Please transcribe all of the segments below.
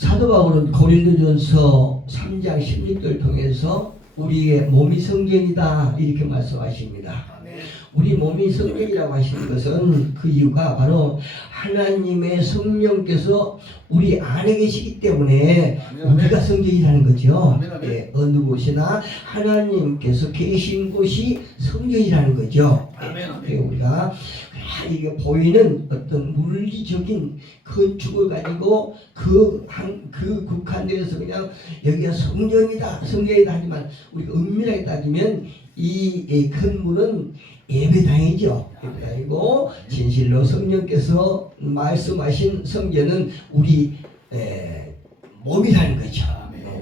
사도 바울은 고린도전서 3장 16절을 통해서 우리의 몸이 성전이다 이렇게 말씀하십니다. 우리 몸이 성전이라고 하시는 것은 그 이유가 바로 하나님의 성령께서 우리 안에 계시기 때문에 우리가 성전이라는 거죠. 예, 어느 곳이나 하나님께서 계신 곳이 성전이라는 거죠. 예, 우리가 이게 보이는 어떤 물리적인 건축을 가지고 그 국한되어서 그냥 여기가 성전이다 하지만 우리가 엄밀하게 따지면 이 건물은 예배당이죠. 예배당이고 진실로 성령께서 말씀하신 성전은 우리 몸이라는 거죠.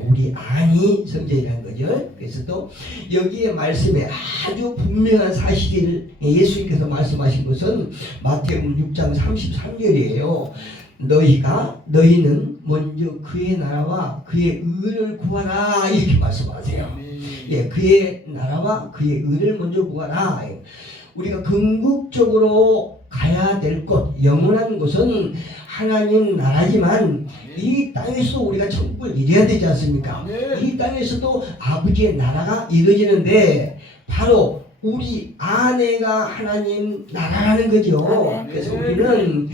우리 안이 성전이라는 거죠. 그래서 또 여기에 말씀에 아주 분명한 사실을 예수님께서 말씀하신 것은 마태복음 6장 33절이에요. 너희는 먼저 그의 나라와 그의 의를 구하라 이렇게 말씀하세요. 예, 그의 나라와 그의 의를 먼저 구하라. 우리가 궁극적으로 가야 될 곳, 영원한 곳은 하나님 나라지만 이 땅에서 우리가 천국을 이뤄야 되지 않습니까? 이 땅에서도 아버지의 나라가 이루어지는데 바로 우리 안에가 하나님 나라라는 거죠. 그래서 우리는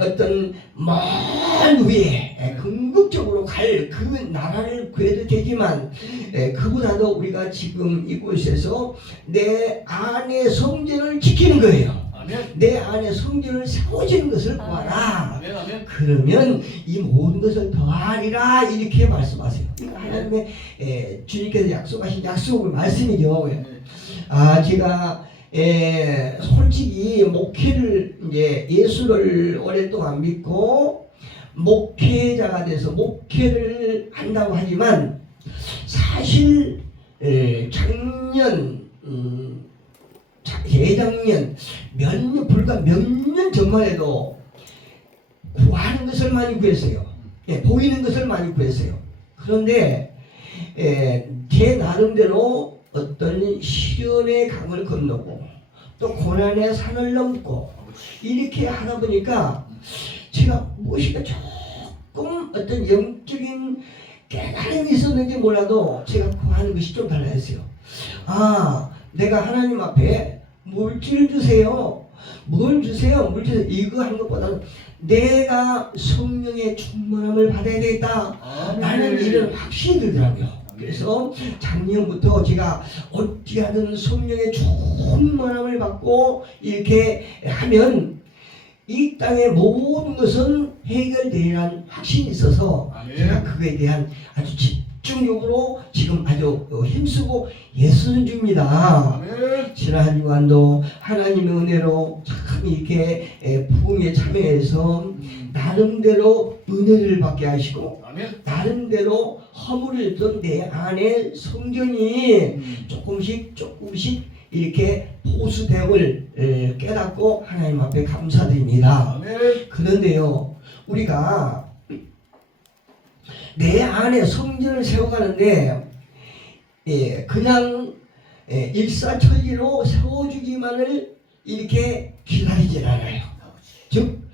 어떤 먼 위에 궁극적으로 갈 그 나라를 구해도 되지만 그보다도 우리가 지금 이곳에서 내 안의 성전을 지키는 거예요. 내 안에 성전을 세워지는 것을 구하라. 그러면 이 모든 것을 더하리라 이렇게 말씀하세요. 하나님의 주님께서 약속하신 약속의 말씀이죠. 제가 솔직히 목회를 이제 예수를 오랫동안 믿고 목회자가 돼서 목회를 한다고 하지만 사실 재작년 불과 몇 년 전만 해도 구하는 것을 많이 구했어요. 보이는 것을 많이 구했어요. 그런데 제 나름대로 어떤 시련의 강을 건너고 또 고난의 산을 넘고 이렇게 하다 보니까 제가 무엇인가 조금 어떤 영적인 깨달음이 있었는지 몰라도 제가 구하는 것이 좀 달라졌어요. 내가 하나님 앞에 물질을 주세요. 뭘 주세요? 이거 하는 것보다는 내가 성령의 충만함을 받아야 되겠다 라는 일은 확신이 들더라고요. 그래서 작년부터 제가 어찌하든 성령의 충만함을 받고 이렇게 하면 이 땅의 모든 것은 해결되리라는 확신이 있어서 제가 그거에 대한 아주 집중적으로 지금 아주 힘쓰고 애쓰는 중입니다. 지난 한 주간도 하나님의 은혜로 참 이렇게 부흥에 참여해서 나름대로 은혜를 받게 하시고 나름대로 허물었던 내 안에 성전이 조금씩 이렇게 보수됨을 깨닫고 하나님 앞에 감사드립니다. 그런데요, 우리가 내 안에 성전을 세워가는데 그냥 일사천리로 세워주기만을 이렇게 기다리질 않아요. 즉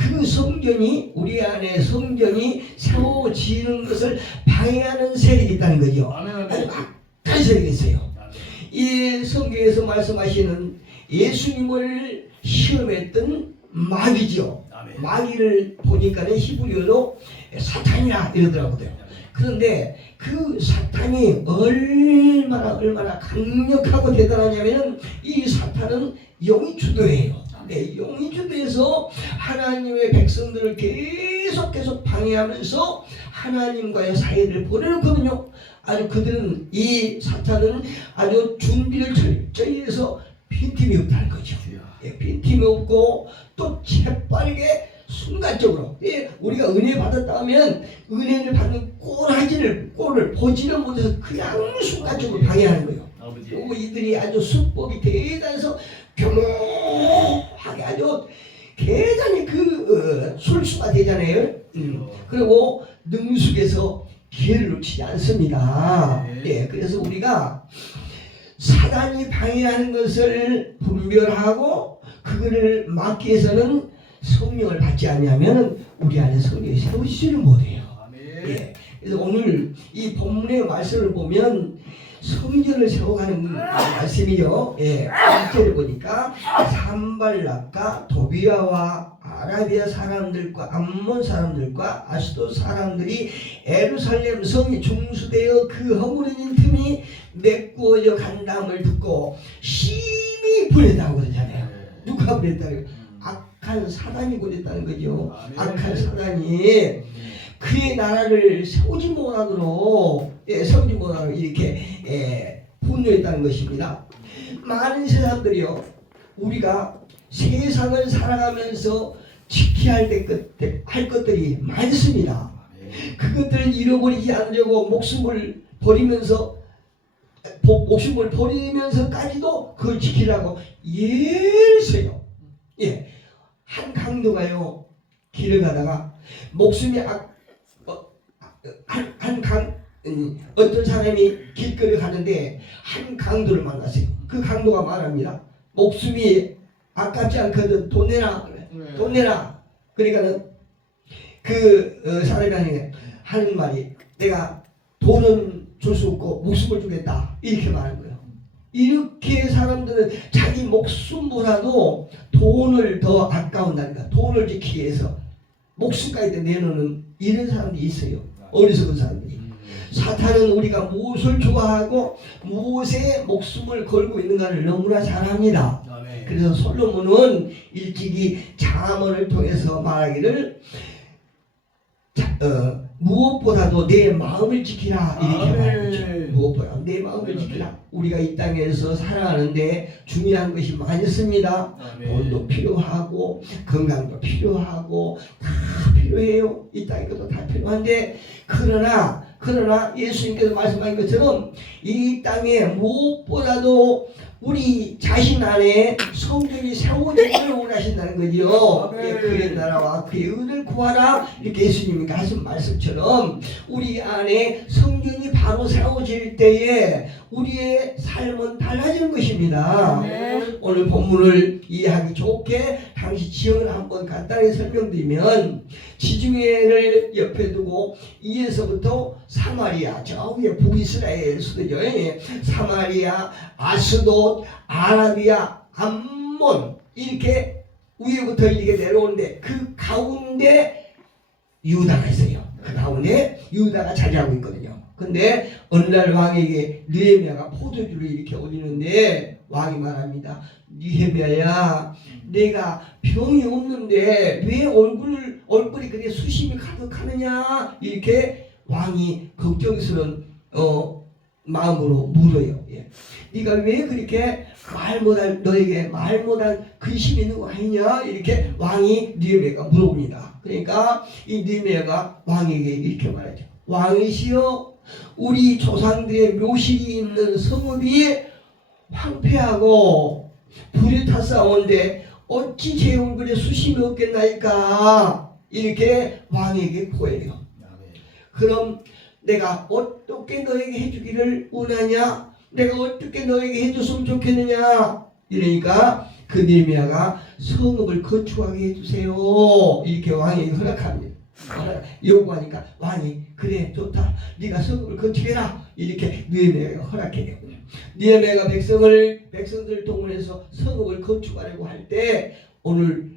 그 성전이 우리 안에 성전이 세워지는 것을 방해하는 세력이 있다는 거죠. 아주 막한 세력이 있어요. 이 성경에서 말씀하시는 예수님을 시험했던 마귀죠. 마귀를 보니까는 히브리어로 사탄이라 이러더라고요. 그런데 그 사탄이 얼마나 강력하고 대단하냐면 이 사탄은 영이 주도해요. 영이 주도해서 하나님의 백성들을 계속 방해하면서 하나님과의 사이를 보내놓거든요. 아주 그들은 이 사탄은 아주 준비를 철저히 해서 빈틈이 없다는 거죠. 빈틈이 없고 또 재빠르게 순간적으로 우리가 은혜 받았다 하면 은혜를 받는 꼴을 보지를 못해서 그냥 순간적으로 방해하는 거예요. 그리고 이들이 아주 수법이 대단해서 교묘하게 아주 대단히 술수가 되잖아요. 그리고 능숙해서 기회를 놓치지 않습니다. 그래서 우리가 사단이 방해하는 것을 분별하고 그거를 막기 위해서는 성령을 받지 않으면 우리 안에 성령이 세워지지를 못해요. 예. 그래서 오늘 이 본문의 말씀을 보면 성전을 세워가는 말씀이요. 예. 1절을 보니까 산발락과 도비아와 아라비아 사람들과 암몬 사람들과 아스돗 사람들이 예루살렘 성이 중수되어 그 허물어진 틈이 메꾸어져 간다함을 듣고 심히 분했다고 그러잖아요. 누가 분했다는 거예요? 악한 사단이 분했다는 거죠. 악한 사단이 그의 나라를 세우지 못하도록 세우지 못하도록 이렇게 분노했다는 것입니다. 많은 사람들이요, 우리가 세상을 살아가면서 지켜야 할 것들이 많습니다. 그것들을 잃어버리지 않으려고 목숨을 버리면서까지도 그걸 지키라고 애써요. 예, 한 강도가요, 길을 가다가 목숨이 어떤 사람이 길거리 가는데 한 강도를 만났어요. 그 강도가 말합니다. 목숨이 아깝지 않거든. 돈 내라. 돈 내라. 그러니까는 그 사람이 하는 말이, 내가 돈은 줄 수 없고 목숨을 주겠다. 이렇게 말하는 거예요. 이렇게 사람들은 자기 목숨보다도 돈을 더 아까운다니까. 돈을 지키기 위해서 목숨까지 내놓는 이런 사람들이 있어요. 어리석은 사람들이. 사탄은 우리가 무엇을 좋아하고 무엇에 목숨을 걸고 있는가를 너무나 잘 압니다. 그래서 솔로몬은 일찍이 잠언을 통해서 말하기를 무엇보다도 내 마음을 지키라 이렇게 말하죠. 무엇보다 내 마음을 지키라. 우리가 이 땅에서 살아가는데 중요한 것이 많습니다. 돈도 필요하고 건강도 필요하고 다 필요해요. 이 땅에 것도 다 필요한데 그러나 예수님께서 말씀하신 것처럼 이 땅에 무엇보다도 우리 자신 안에 성전이 세워지기를 원하신다는 거죠. 예, 그의 나라와 그의 의를 구하라. 이렇게 예수님이 하신 말씀처럼 우리 안에 성전이 바로 세워질 때에 우리의 삶은 달라지는 것입니다. 오늘 본문을 이해하기 좋게 당시 지형을 한번 간단히 설명드리면, 지중해를 옆에 두고 이에서부터 사마리아, 저 위에 북이스라엘 수도죠. 사마리아, 아스돗, 아라비아, 암몬, 이렇게 위에부터 이렇게 내려오는데 그 가운데 유다가 있어요. 그 가운데 유다가 차지하고 있거든요. 근데 어느 날 왕에게 느헤미야가 포도주를 이렇게 올리는데 왕이 말합니다. 느헤미야야, 내가 병이 없는데 왜 얼굴이 그렇게 수심이 가득하느냐? 이렇게 왕이 걱정스러운 마음으로 물어요. 예. 네가 왜 그렇게 너에게 말 못한 근심이 있는 거 아니냐? 이렇게 왕이 느헤미야가 물어봅니다. 그러니까 이 느헤미야가 왕에게 이렇게 말하죠. 왕이시여, 우리 조상들의 묘실이 있는 성읍이 황폐하고 불이 탔사온데 어찌 제 얼굴에 수심이 없겠나이까? 이렇게 왕에게 구해요. 그럼 내가 어떻게 너에게 해주기를 원하냐? 내가 어떻게 너에게 해줬으면 좋겠느냐? 이러니까 그 느헤미야가 성읍을 건축하게 해주세요. 이렇게 왕에게 허락합니다. 요구하니까 왕이 그래 좋다, 네가 성읍을 건축해라. 이렇게 느헤미야가 허락해요. 느헤미야가 백성들을 동원해서 성읍을 건축하려고 할 때 오늘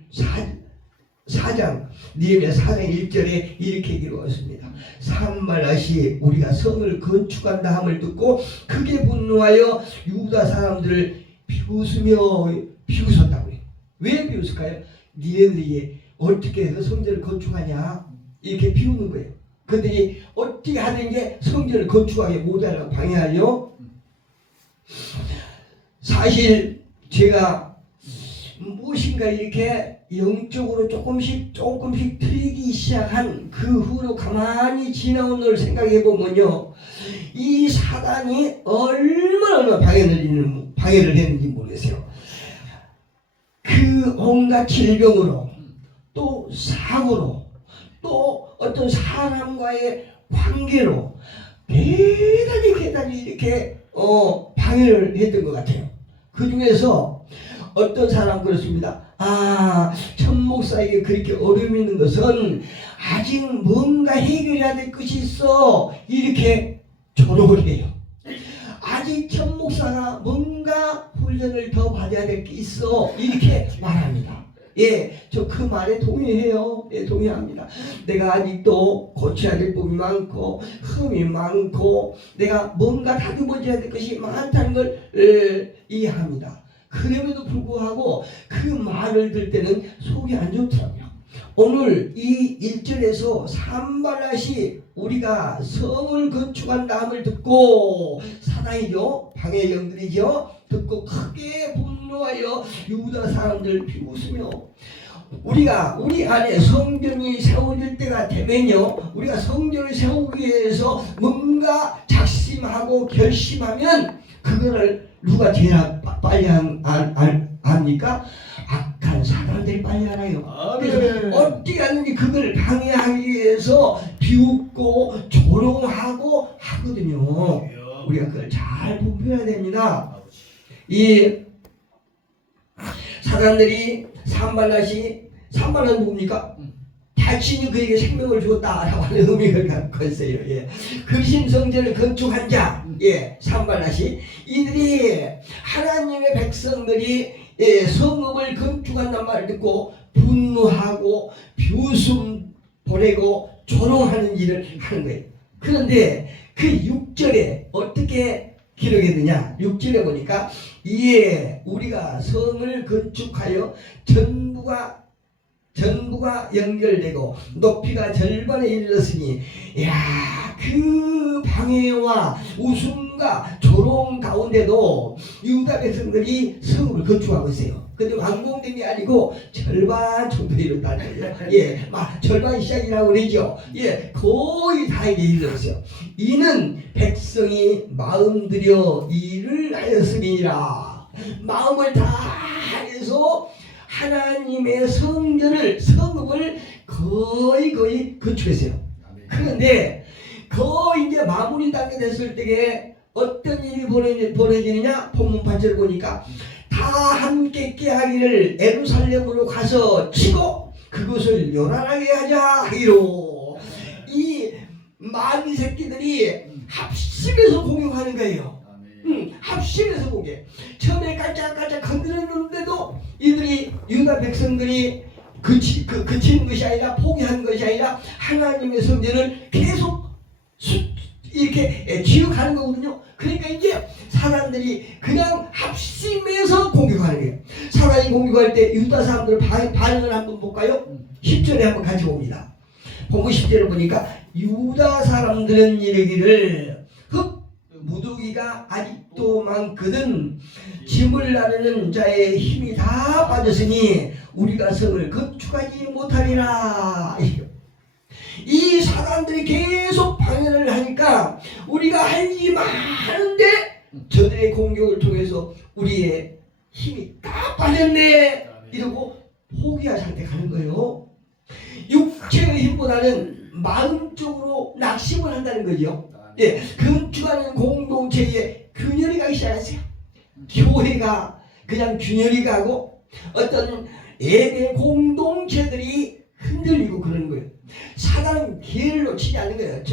4장 느헤미야 4장 1절에 이렇게 기록했습니다. 산발락이 우리가 성을 건축한다 함을 듣고 크게 분노하여 유다 사람들을 비웃었다고 해요. 왜 비웃을까요? 니네들이 어떻게 해서 성전을 건축하냐? 이렇게 비우는 거예요. 그들이 어떻게 하든지 성전을 건축하게 못하려고 방해하려. 사실 제가 무엇인가 이렇게 영적으로 조금씩 틀리기 시작한 그 후로 가만히 지나온 걸 생각해 보면요, 이 사단이 얼마나 방해를 했는지 모르겠어요. 그 온갖 질병으로, 또 사고로, 또 어떤 사람과의 관계로 대단히 이렇게 방해를 했던 것 같아요. 그 중에서 어떤 사람 그렇습니다. 천 목사에게 그렇게 어려움이 있는 것은 아직 뭔가 해결해야 될 것이 있어. 이렇게 조롱을 해요. 아직 천 목사가 뭔가 훈련을 더 받아야 될 게 있어. 이렇게 말합니다. 예, 저 그 말에 동의해요. 예, 동의합니다. 내가 아직도 고쳐야 될 부분이 많고 흠이 많고 내가 뭔가 다듬어져야 될 것이 많다는 걸 이해합니다. 그럼에도 불구하고 그 말을 들 때는 속이 안 좋더라고요. 오늘 이 1절에서 산발랏이 우리가 성을 건축한다함을 듣고 사단이죠, 방해 영들이죠, 듣고 크게 분노하여 유다 사람들 비웃으며 우리가 우리 안에 성전이 세워질 때가 되면요, 우리가 성전을 세우기 위해서 뭔가 작심하고 결심하면 그거를 누가 제일 빨리 합니까? 악한 사람들이 빨리 알아요. 그래서 어떻게 하는지 그걸 방해하기 위해서 비웃고 조롱하고 하거든요. 우리가 그걸 잘 분별해야 됩니다. 이 사람들이 산발랏은 누굽니까? 자신이 그에게 생명을 주었다라고 하는 의미를 갖고 있어요. 예. 근심 성전을 건축한 자, 예, 산발랏이 이들이 하나님의 백성들이 성읍을 건축한단 말을 듣고 분노하고 비웃음 보내고 조롱하는 일을 하는 거예요. 그런데 그 6절에 어떻게 기록했느냐? 6절에 보니까 이에 우리가 성을 건축하여 전부가 연결되고 높이가 절반에 이르렀으니, 야, 그 방해와 웃음과 조롱 가운데도 유다 백성들이 성읍을 건축하고 있어요. 근데 완공된 게 아니고 절반 정도 이뤘다는 거예요. 예, 막 절반 시작이라고 그러죠. 예, 거의 다 이게 이르렀어요. 이는 백성이 마음 들여 일을 하였으니라. 마음을 다해서 하나님의 성읍을 거의 건축했어요. 그런데 거의 이제 마무리 단계 됐을 때에 어떤 일이 벌어지느냐? 본문 8절 보니까 다 함께 깨하기를 예루살렘으로 가서 치고 그것을 요란하게 하자 하기로, 이 마귀 새끼들이 합심해서 공격하는 거예요. 합심해서 공격. 처음에 깔짝깔짝 건드렸는데도 이들이 유다 백성들이 그치는 것이 아니라 포기한 것이 아니라 하나님의 성전을 계속 이렇게 지역하는 거거든요. 그러니까 이제 사람들이 그냥 합심해서 공격하는 거예요. 사단이 공격할 때 유다 사람들 반응을 한번 볼까요? 10절에 한번 같이 봅니다. 본문 10절을 보니까 유다 사람들은 이르기를 무더기가 아직도 많거든 짐을 나르는 자의 힘이 다 빠졌으니 우리가 성을 건축하지 못하리라. 이 사람들이 계속 방해를 하니까 우리가 할 일이 많은데 저들의 공격을 통해서 우리의 힘이 다 빠졌네 이러고 포기할 상태 가는 거예요. 육체의 힘보다는 마음적으로 낙심을 한다는 거죠. 예, 건축하는 공동체에 균열이 가기 시작했어요. 교회가 그냥 균열이 가고 어떤 예배 공동체들이 흔들리고 그러는 거예요. 사단은 기회를 놓치지 않는 거예요.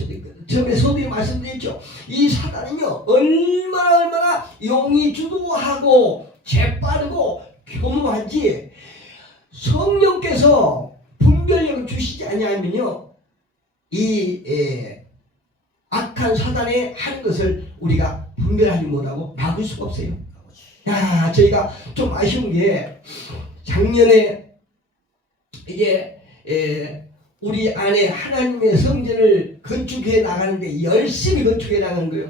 처음에 서두에 말씀드렸죠. 이 사단은요, 얼마나 용이 주도하고 재빠르고 교묘한지 성령께서 분별력을 주시지 아니하면요, 악한 사단의 하는 것을 우리가 분별하지 못하고 막을 수가 없어요. 야, 저희가 좀 아쉬운 게 작년에 이제 우리 안에 하나님의 성전을 건축해 나가는데 열심히 건축해 나가는 거예요.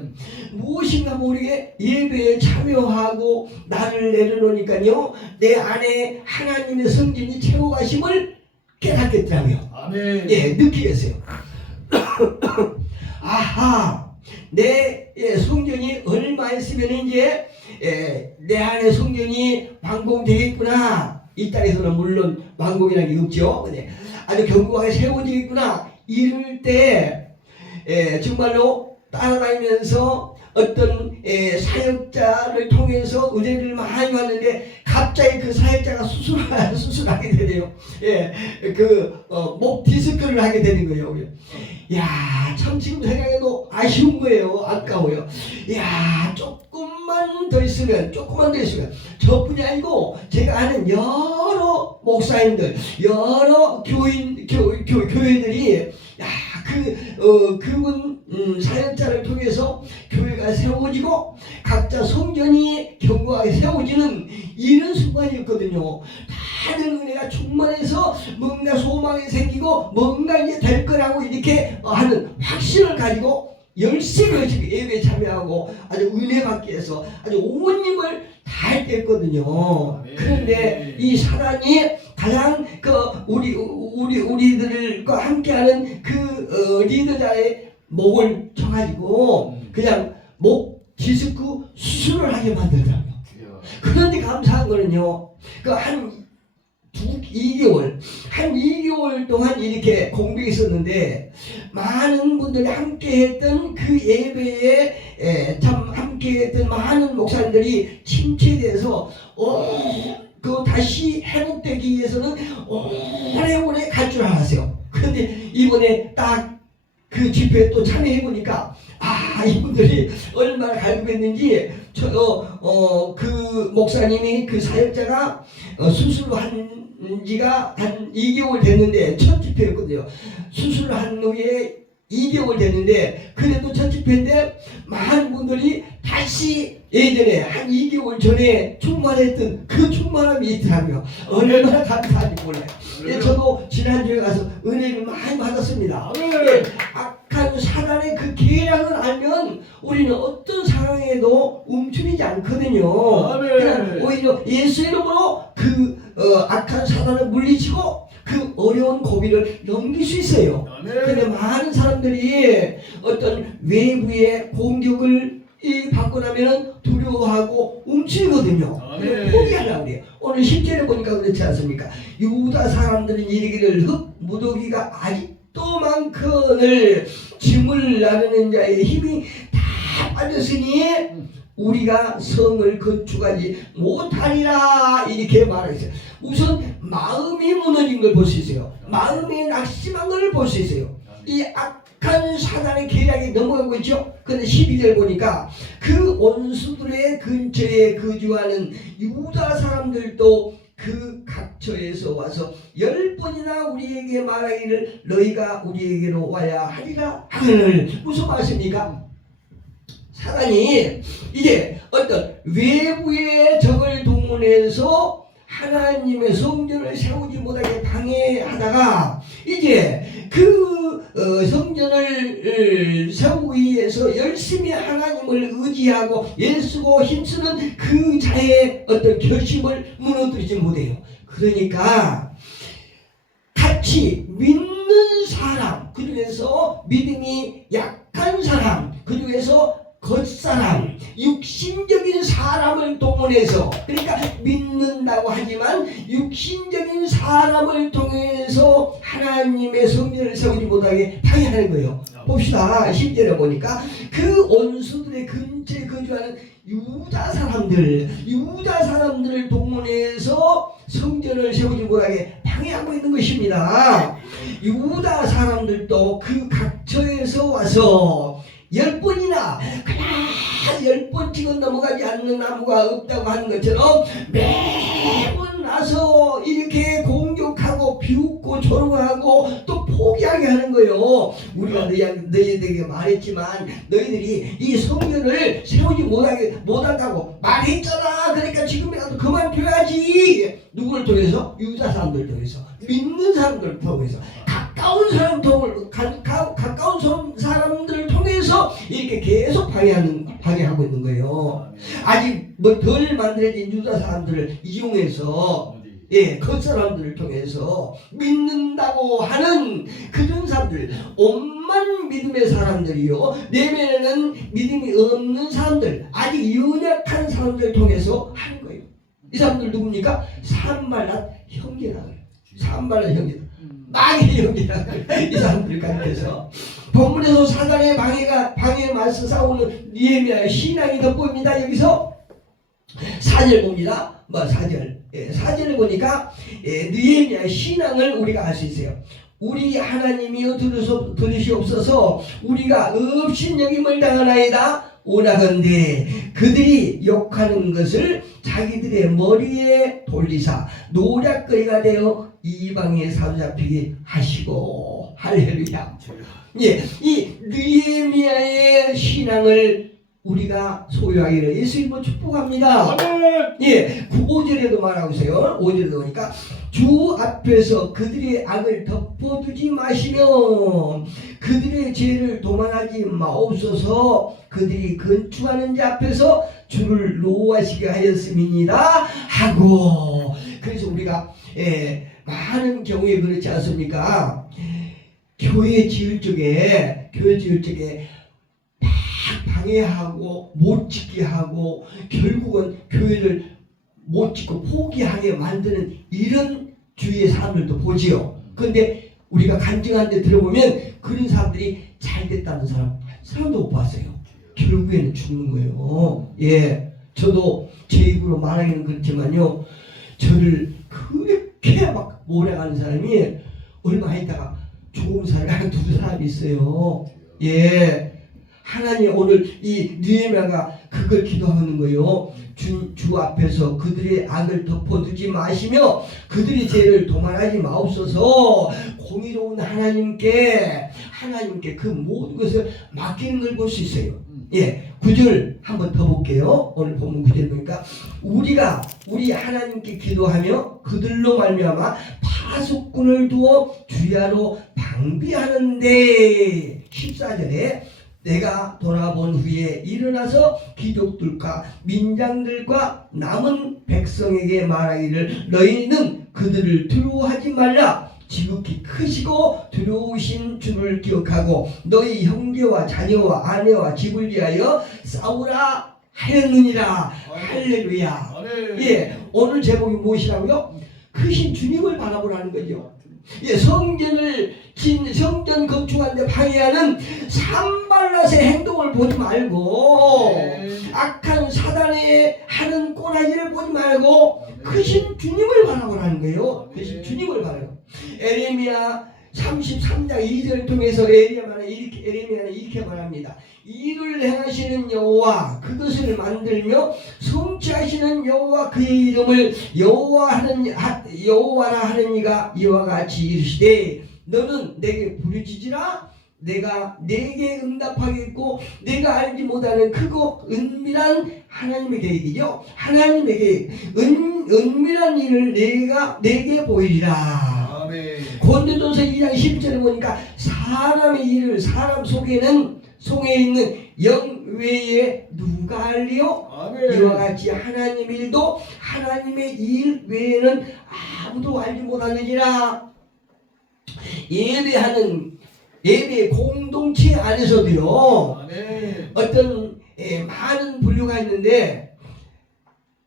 무엇인가 모르게 예배에 참여하고 나를 내려놓으니까요, 내 안에 하나님의 성전이 채워가심을 깨닫겠더라고요. 아멘. 예, 느끼겠어요. 아하, 내 성전이 얼마 있으면 이제 내 안에 성전이 완공되겠구나. 이 땅에서는 물론 완공이라는 게 없죠. 근데 아주 견고하게 세워지겠구나. 이럴 때 정말로 따라다니면서 어떤 사역자를 통해서 의뢰를 많이 받는데 갑자기 그 사역자가 수술하게 되네요. 예, 목 디스크를 하게 되는 거예요. 야, 참 지금 생각해도 아쉬운 거예요. 아까워요. 야, 조금만 더 있으면 저뿐이 아니고 제가 아는 여러 목사님들, 여러 교회들이 야, 그분 사역자를 통해서 교회가 세워지고 각자 성전이 견고하게 세워지는 이런 순간이었거든요. 다들 은혜가 충만해서 뭔가 소망이 생기고 뭔가 이제 될 거라고 이렇게 하는 확신을 가지고 열심히 예배에 참여하고 아주 은혜 받기 위해서 아주 온 힘을 다할 때였거든요. 그런데 이 사단이 가장 우리들과 함께하는 리더자의 목을 쳐가지고 그냥 목 디스크 수술을 하게 만들더라고요. 그런데 감사한 거는요, 한 2개월 동안 이렇게 공백이 있었는데 많은 분들이 함께했던 그 예배에 참 함께했던 많은 목사님들이 침체돼서 다시 회복되기 위해서는 오래오래 갈 줄 알았어요. 그런데 이번에 딱 그 집회에 또 참여해보니까 이분들이 얼마나 갈급했는지 그 목사님이 그 사역자가 수술한 지가 한 2개월 됐는데 첫 집회였거든요. 수술한 후에 2개월 됐는데 그래도 첫 집회인데 많은 분들이 다시 예전에 한 2개월 전에 충만했던 그 충만함이 있더라고요. 얼마나 감사한지 몰라요. 저도 지난주에 가서 은혜를 많이 받았습니다. 악한 사단의 그 계략을 알면 우리는 어떤 상황에도 움츠리지 않거든요. 그냥 오히려 예수 이름으로 악한 사단을 물리치고 그 어려운 고비를 넘길 수 있어요. 그런데 많은 사람들이 어떤 외부의 공격을 받고 나면 두려워하고 움츠리거든요. 포기하려고 해요. 오늘 10절에 보니까 그렇지 않습니까? 유다 사람들은 이르기를 흙 무더기가 아직도 많거늘 짐을 나르는 자의 힘이 다 빠졌으니 우리가 성을 건축하지 못하리라 이렇게 말했어요. 우선 마음이 무너진 걸 볼 수 있어요. 마음이 낙심한 걸 볼 수 있어요. 이 악한 사단의 계략이 넘어가고 있죠. 그런데 12절 보니까 그 원수들의 근처에 거주하는 유다 사람들도 그 각처에서 와서 10번이나 우리에게 말하기를 너희가 우리에게로 와야 하리라 하거늘. 무슨 말씀입니까? 사단이 이제 어떤 외부의 적을 동원해서 하나님의 성전을 세우지 못하게 방해하다가 이제 성전을 세우기 위해서 열심히 하나님을 의지하고 애쓰고 힘쓰는 그 자의 어떤 결심을 무너뜨리지 못해요. 그러니까 같이 믿는 사람, 그 중에서 믿음이 약한 사람, 그 중에서 겉사람, 육신적인 사람을 동원해서, 그러니까 믿는다고 하지만 육신적인 사람을 통해서 하나님의 성전을 세우지 못하게 방해하는 거예요. 봅시다. 10절에 보니까 그 원수들의 근처에 거주하는 유다 사람들을 동원해서 성전을 세우지 못하게 방해하고 있는 것입니다. 유다 사람들도 그 각처에서 와서 10번이나 그냥 10번 찍어 넘어가지 않는 나무가 없다고 하는 것처럼 매번 와서 이렇게 공격하고 비웃고 조롱하고 또 포기하게 하는 거예요. 우리가 너희들에게 말했지만 너희들이 이 성전을 세우지 못한다고 말했잖아. 그러니까 지금이라도 그만둬야지. 누구를 통해서? 유다 사람들 통해서, 믿는 사람들 통해서, 가까운 사람들을 통해서 이렇게 계속 방해하고 있는 거예요. 아직 덜 만들어진 유다 사람들을 이용해서 그 사람들을 통해서 믿는다고 하는 그런 사람들, 온만 믿음의 사람들이요, 내면에는 믿음이 없는 사람들, 아직 연약한 사람들을 통해서 하는 거예요. 이 사람들 누굽니까? 산발랏 형제라 그래요. 산발랏 형제, 마귀의 형제라 그래요. 이 사람들 가운데서 본문에서 사단의 방해에 맞서 싸우는 니에미아의 신앙이 돋보입니다. 여기서 4절 봅니다. 뭐 4절. 4절을 보니까 느헤미야의 신앙을 우리가 알 수 있어요. 우리 하나님이여 들으시옵소서. 우리가 업신여김을 당하나이다. 오나건대 그들이 욕하는 것을 자기들의 머리에 돌리사 노략거리가 되어 이방에 사로잡히게 하시고. 할렐루야. 예, 이 느헤미야의 신앙을 우리가 소유하기를 예수 이름으로 축복합니다. 예, 5절에도 말하고 있어요. 5절에도 보니까 주 앞에서 그들의 악을 덮어두지 마시며 그들의 죄를 도만하지 마옵소서. 그들이 건축하는 자 앞에서 주를 노하시게 하였음이니라 하고. 그래서 우리가 많은 경우에 그렇지 않습니까? 교회 지을 적에 막 방해하고 못 짓게 하고 결국은 교회를 못 짓고 포기하게 만드는 이런 주위의 사람들도 보지요. 그런데 우리가 간증한 데 들어보면 그런 사람들이 잘 됐다는 사람도 못 봤어요. 결국에는 죽는 거예요. 예, 저도 제 입으로 말하기는 그렇지만요, 저를 그렇게 막 몰아가는 사람이 얼마 있다가 좋은 사람이 두 사람이 있어요. 예, 하나님 오늘 이 느헤미야가 그걸 기도하는 거예요. 주 앞에서 그들의 악을 덮어두지 마시며 그들의 죄를 도말하지 마옵소서. 공의로운 하나님께 그 모든 것을 맡기는 걸 볼 수 있어요. 예, 9절 한번 더 볼게요. 오늘 본문 9절 보니까 우리 하나님께 기도하며 그들로 말미암아 파수꾼을 두어 주야로 방비하는데. 14절에 내가 돌아본 후에 일어나서 귀족들과 민장들과 남은 백성에게 말하기를 너희는 그들을 두려워하지 말라. 지극히 크시고 두려우신 주를 기억하고 너희 형제와 자녀와 아내와 집을 위하여 싸우라 하였느니라. 할렐루야. 예, 오늘 제목이 무엇이라고요? 크신 주님을 바라보라는 거죠. 예, 성전 건축하는데 방해하는 산발랏의 행동을 보지 말고 악한 사단의 하는 꼬라지를 보지 말고 크신 주님을 바라보라는 거예요. 크신 주님을 바라보. 에레미야 33장 2절을 통해서 에레미야는 이렇게 말합니다. 이를 행하시는 여호와 그것을 만들며 성취하시는 여호와 그의 이름을 여호와라 하는 이가 이와 같이 이르시되 너는 내게 부르짖으라. 내가 내게 응답하겠고 내가 알지 못하는 크고 은밀한 하나님의 계획이죠. 하나님의 계획, 은밀한 일을 내게 보이리라. 고린도전서 2장 10절에 보니까 사람의 일을 사람 속에 있는 영 외에 누가 알리요? 이와 같이 하나님의 일도 하나님의 일 외에는 아무도 알지 못하느니라. 예배 공동체 안에서도요, 어떤 많은 분류가 있는데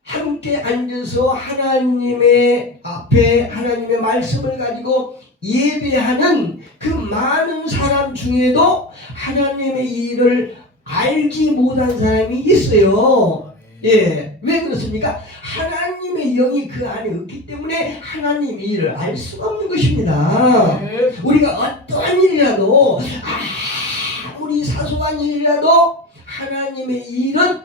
함께 앉아서 하나님의 앞에 하나님의 말씀을 가지고 예배하는 그 많은 사람 중에도 하나님의 일을 알지 못한 사람이 있어요. 예, 왜 그렇습니까? 하나님의 영이 그 안에 없기 때문에 하나님의 일을 알 수가 없는 것입니다. 우리가 어떠한 일이라도 아무리 사소한 일이라도 하나님의 일은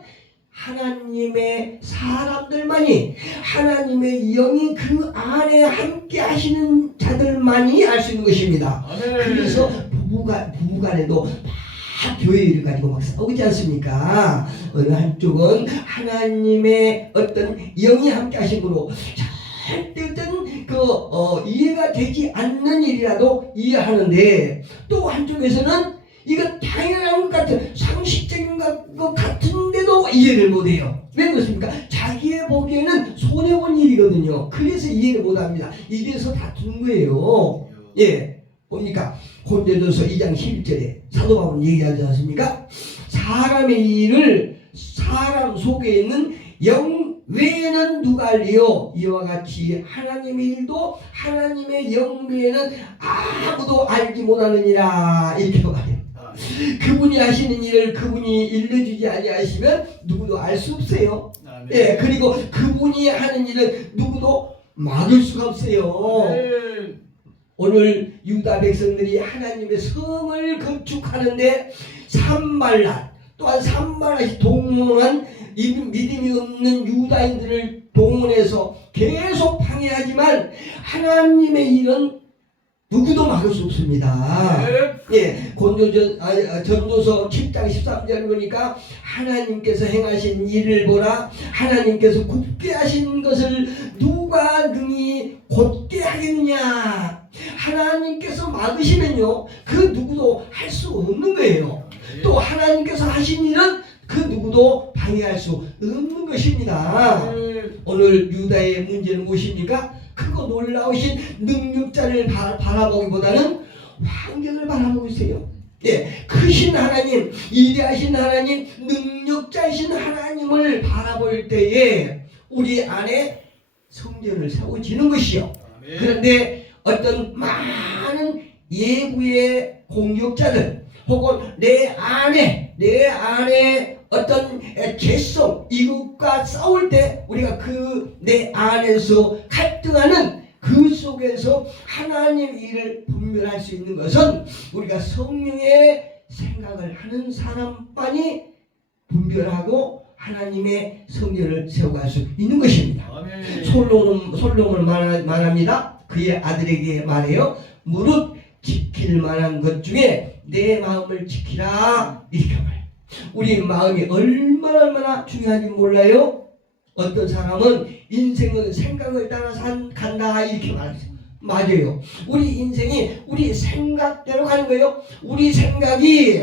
하나님의 사람들만이, 하나님의 영이 그 안에 함께 하시는 자들만이 알 수 있는 것입니다. 그래서 부부간에도 다 교회 일을 가지고 막 싸우지 않습니까? 어느 한쪽은 하나님의 어떤 영이 함께 하심으로 절대든 이해가 되지 않는 일이라도 이해하는데, 또 한쪽에서는 이거 당연한 것 같은 상식적인 것 같은데도 이해를 못해요. 왜 그렇습니까? 자기의 보기에는 손해본 일이거든요. 그래서 이해를 못합니다. 이래서 다투는 거예요. 예, 보니까 고린도전서 2장 11절에 사도 바울은 얘기하지 않습니까? 사람의 일을 사람 속에 있는 영 외에는 누가 알리요? 이와 같이 하나님의 일도 하나님의 영 외에는 아무도 알지 못하느니라. 이렇게 말해요. 그분이 하시는 일을 그분이 일러주지 아니하시면 누구도 알 수 없어요. 예, 그리고 그분이 하는 일은 누구도 막을 수가 없어요. 오늘 유다 백성들이 하나님의 성을 건축하는데 산발랏 또한 산발랏이 동원한 믿음이 없는 유다인들을 동원해서 계속 방해하지만 하나님의 일은 누구도 막을 수 없습니다. 예, 전도서 7장 13절 보니까 하나님께서 행하신 일을 보라. 하나님께서 굳게 하신 것을 누가 능히 곧게 하겠느냐. 하나님께서 막으시면요, 그 누구도 할 수 없는 거예요. 또 하나님께서 하신 일은 그 누구도 방해할 수 없는 것입니다. 오늘 유다의 문제는 무엇입니까? 크고 놀라우신 능력자를 바라보기보다는 환경을 바라보고 있어요. 예, 크신 하나님, 위대하신 하나님, 능력자이신 하나님을 바라볼 때에 우리 안에 성전을 세워지는 것이요. 그런데 어떤 많은 예부의 공격자들 혹은 내 안에 어떤 죄성 이것과 싸울 때 우리가 그 내 안에서 갈등하는 그 속에서 하나님 일을 분별할 수 있는 것은 우리가 성령의 생각을 하는 사람만이 분별하고 하나님의 성전을 세워갈 수 있는 것입니다. 솔로몬은 말합니다. 그의 아들에게 말해요. 무릇 지킬 만한 것 중에 내 마음을 지키라. 이렇게 말해요. 우리 마음이 얼마나 중요한지 몰라요? 어떤 사람은 인생은 생각을 따라 간다 이렇게 말했어요. 맞아요. 우리 인생이 우리 생각대로 가는 거예요. 우리 생각이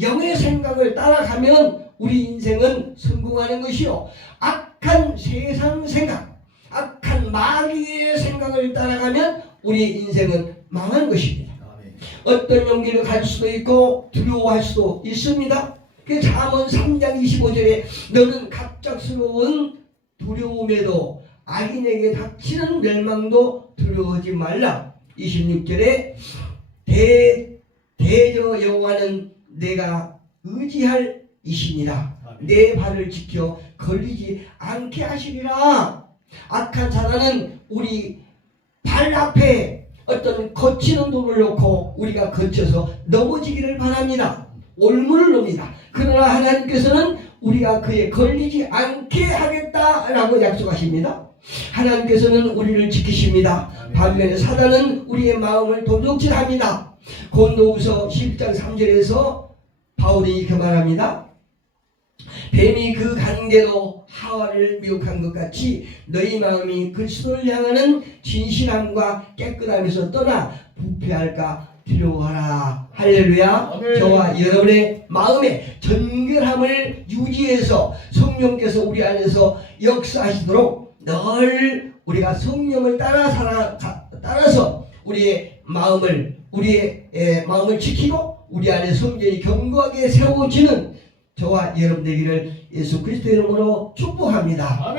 영의 생각을 따라가면 우리 인생은 성공하는 것이요. 악한 세상 생각, 악한 마귀의 생각을 따라가면 우리 인생은 망한 것입니다. 어떤 용기를 가질 수도 있고 두려워할 수도 있습니다. 그 잠언 3장 25절에 너는 갑작스러운 두려움에도 악인에게 닥치는 멸망도 두려워하지 말라. 26절에 대저 여호와는 내가 의지할 이신이라. 내 발을 지켜 걸리지 않게 하시리라. 악한 사단은 우리 발 앞에 어떤 거치는 돌을 놓고 우리가 거쳐서 넘어지기를 바랍니다. 올무를 놉니다. 그러나 하나님께서는 우리가 그에 걸리지 않게 하겠다라고 약속하십니다. 하나님께서는 우리를 지키십니다. 반면에 사단은 우리의 마음을 도둑질합니다. 고린도후서 11장 3절에서 바울이 이렇게 말합니다. 뱀이 그 관계로 하와를 미혹한 것 같이 너희 마음이 그리스도를 향하는 진실함과 깨끗함에서 떠나 부패할까 두려워하라. 할렐루야. 저와 여러분의 마음의 정결함을 유지해서 성령께서 우리 안에서 역사하시도록 늘 우리가 성령을 따라서 우리의 마음을 지키고 우리 안에 성전이 견고하게 세워지는 저와 여러분 되기를 예수 그리스도의 이름으로 축복합니다.